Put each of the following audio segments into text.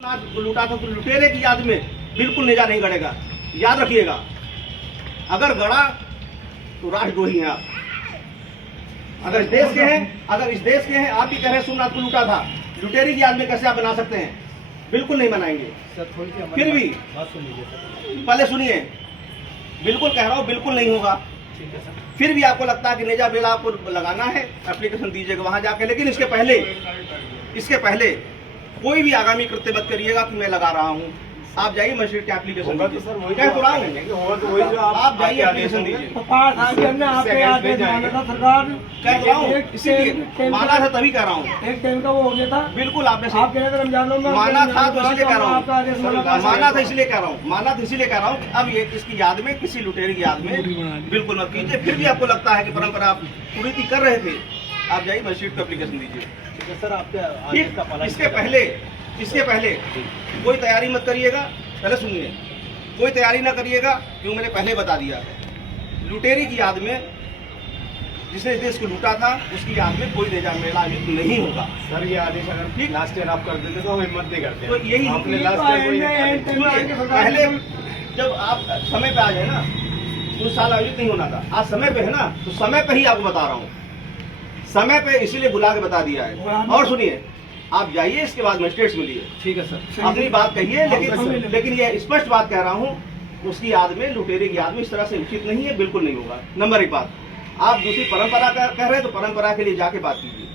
लूटा था तो लुटेरे की याद में बिल्कुल नेजा नहीं गड़ेगा। याद रखिएगा, अगर गड़ा तो राष्ट्रद्रोही हैं आप। अगर इस देश के हैं, आप भी कह रहे हैं सोमनाथ को लूटा था, लुटेरे की याद में कैसे आप बना सकते हैं? बिल्कुल नहीं बनाएंगे। फिर भी पहले सुनिए, बिल्कुल कह रहा हूँ बिल्कुल नहीं होगा। फिर भी आपको लगता है कि नेजा बेल आपको लगाना है, एप्लीकेशन दीजिएगा वहां जाके। लेकिन इसके पहले कोई भी आगामी कृत्य मत करिएगा कि मैं लगा रहा हूँ। आप जाइए मजिस्ट्रेट के एप्लीकेशन दीजिए। कह तो रहा हूँ, आप जाइए एप्लीकेशन दीजिए। कह तो रहा हूँ, इसीलिए माना था तभी कह रहा हूँ। एक टाइम का वो हो गया था। बिल्कुल आपने रमजानों में माना था तो इसलिए कह रहा हूँ, माना था इसलिए कह रहा हूँ। अब ये इसकी याद में, किसी लुटेरे की याद में बिल्कुल मत कीजिए। फिर भी आपको लगता है कि परंपरा आप कुरीति कर रहे थे, आप जाइए मजिस्ट्रेट को एप्लीकेशन दीजिए। सर आपके इसके पहले कोई तैयारी मत करिएगा। पहले सुनिए, कोई तैयारी ना करिएगा, क्योंकि मैंने पहले बता दिया। लुटेरे की याद में, जिसने इस देश को लूटा था, उसकी याद में कोई नेजा मेला आयोजित नहीं होगा। सर ये आदेश अगर ठीक लास्ट ईयर आप कर देते तो हम हिम्मत नहीं करते। तो यही आपने लास्ट ईयर पहले जब आप समय पे आ जाए ना, उस साल आयोजित नहीं होना था। आज समय पे है ना, तो समय पे ही आपको बता रहा हूँ, समय पे इसीलिए बुला के बता दिया है। और सुनिए, आप जाइए, इसके बाद मजिस्ट्रेट से मिलिए। ठीक है सर, अपनी बात कहिए, लेकिन ये स्पष्ट बात कह रहा हूँ, उसकी याद में, लुटेरे की याद में इस तरह से उचित नहीं है, बिल्कुल नहीं होगा। नंबर एक बात। आप दूसरी परंपरा कह रहे हैं तो परंपरा के लिए जाके बात कीजिए।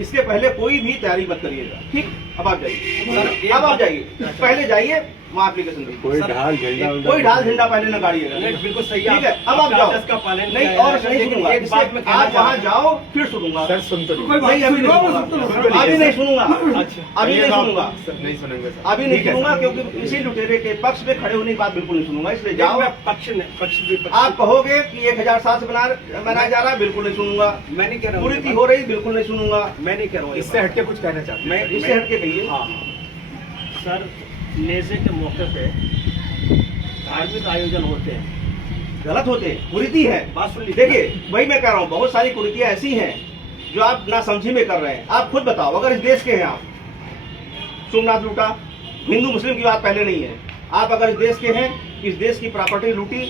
इसके पहले कोई भी तैयारी मत करिएगा, ठीक? अब आप जाइए, अब आप जाइए, पहले जाइए वहाँ एप्लीकेशन दीजिए। कोई ढाल झंडा पहले न गाड़िएगा। बिल्कुल सही ठीक है, अब आप जाओ। नहीं और नहीं सुनूंगा, आप वहाँ जाओ फिर सुनूंगा। सर सुन तो नहीं, अभी नहीं सुनूंगा, अभी नहीं सुनूंगा, अभी नहीं सुनूंगा, नहीं सुनेंगे सर। अभी नहीं सुनूंगा, क्योंकि इसी लुटेरे के पक्ष में खड़े होने की बात बिल्कुल नहीं सुनूंगा। इसलिए जाओ। आप कहोगे कि 1007 से बनाया जा रहा है, बिल्कुल नहीं सुनूंगा। मैं नहीं कह रहा हूँ कुरीति हो रही, बिल्कुल नहीं सुनूंगा। मैं नहीं कह रहा हूँ। इससे हटके कुछ कहना चाहते हैं? इससे हटके कहिए। हाँ सर, नेज़े के मौके पे धार्मिक आयोजन होते हैं, गलत होते हैं, कुरीति है। बात सुन लीजिए। देखिए, वही मैं कह रहा हूँ, बहुत सारी कुरीतियां ऐसी हैं जो आप ना समझी में कर रहे हैं। आप खुद बताओ, अगर इस देश के हैं आप, सोमनाथ लूटा, हिंदू मुस्लिम की बात पहले नहीं है। आप अगर इस देश के हैं, इस देश की प्रॉपर्टी लूटी,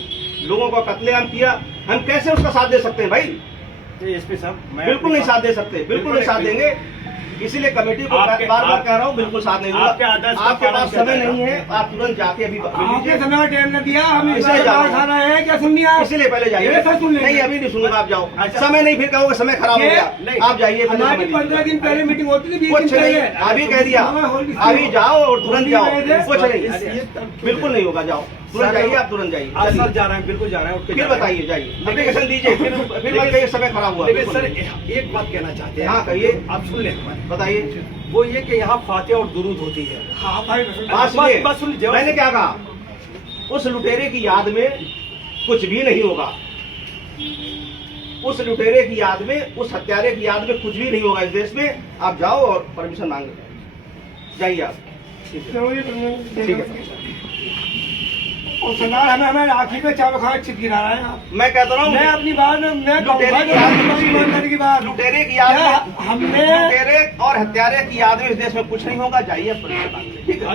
लोगों का कत्लेआम किया, हम कैसे उसका साथ दे सकते हैं भाई? एसपी साहब, बिल्कुल नहीं साथ दे सकते, बिल्कुल नहीं साथ देंगे। इसीलिए कमेटी को बार बार कह रहा हूँ, बिल्कुल साथ नहीं दूंगा। आपके पास समय नहीं है, आप तुरंत जाके अभी आपके समय टाइम न दिया, हम इसलिए जा रहा है क्या सुनिए आप? इसीलिए पहले जाइए। नहीं, अभी नहीं सुनूंगा, आप जाओ। समय नहीं, फिर कहोगे समय खराब हो गया। आप जाइए, हमारी 15 दिन पहले मीटिंग होती थी, कुछ नहीं, अभी कह दिया, अभी जाओ और तुरंत जाओ। कुछ नहीं, बिल्कुल नहीं होगा, जाओ तुरंत जाइए, आप तुरंत जाइए। सर जा रहे हैं, बिल्कुल जा रहे हैं। फिर बताइए, जाइए एप्लीकेशन दीजिए, फिर मत कहिए समय खराब हुआ। लेकिन सर एक बात कहना चाहते हैं। हाँ कहिए, आप सुन लें, बताइए। वो ये कि यहाँ फातिहा और दुरूद होती है। हाँ भाई, बस सुन, मैंने क्या कहा? उस लुटेरे की याद में कुछ भी नहीं होगा। उस लुटेरे की याद में, उस हत्यारे की याद में कुछ भी नहीं होगा इस देश में। आप जाओ और परमिशन मांगे, जाइए आप। ठीक है। और सरकार हमें आखिर में चावल खाना चिप गिरा रहा है आप। मैं कहता हूँ, मैं अपनी बात में लुटेरे की याद, हमने लुटेरे और हत्यारे की याद में इस देश में कुछ नहीं होगा। जाइए, ठीक है।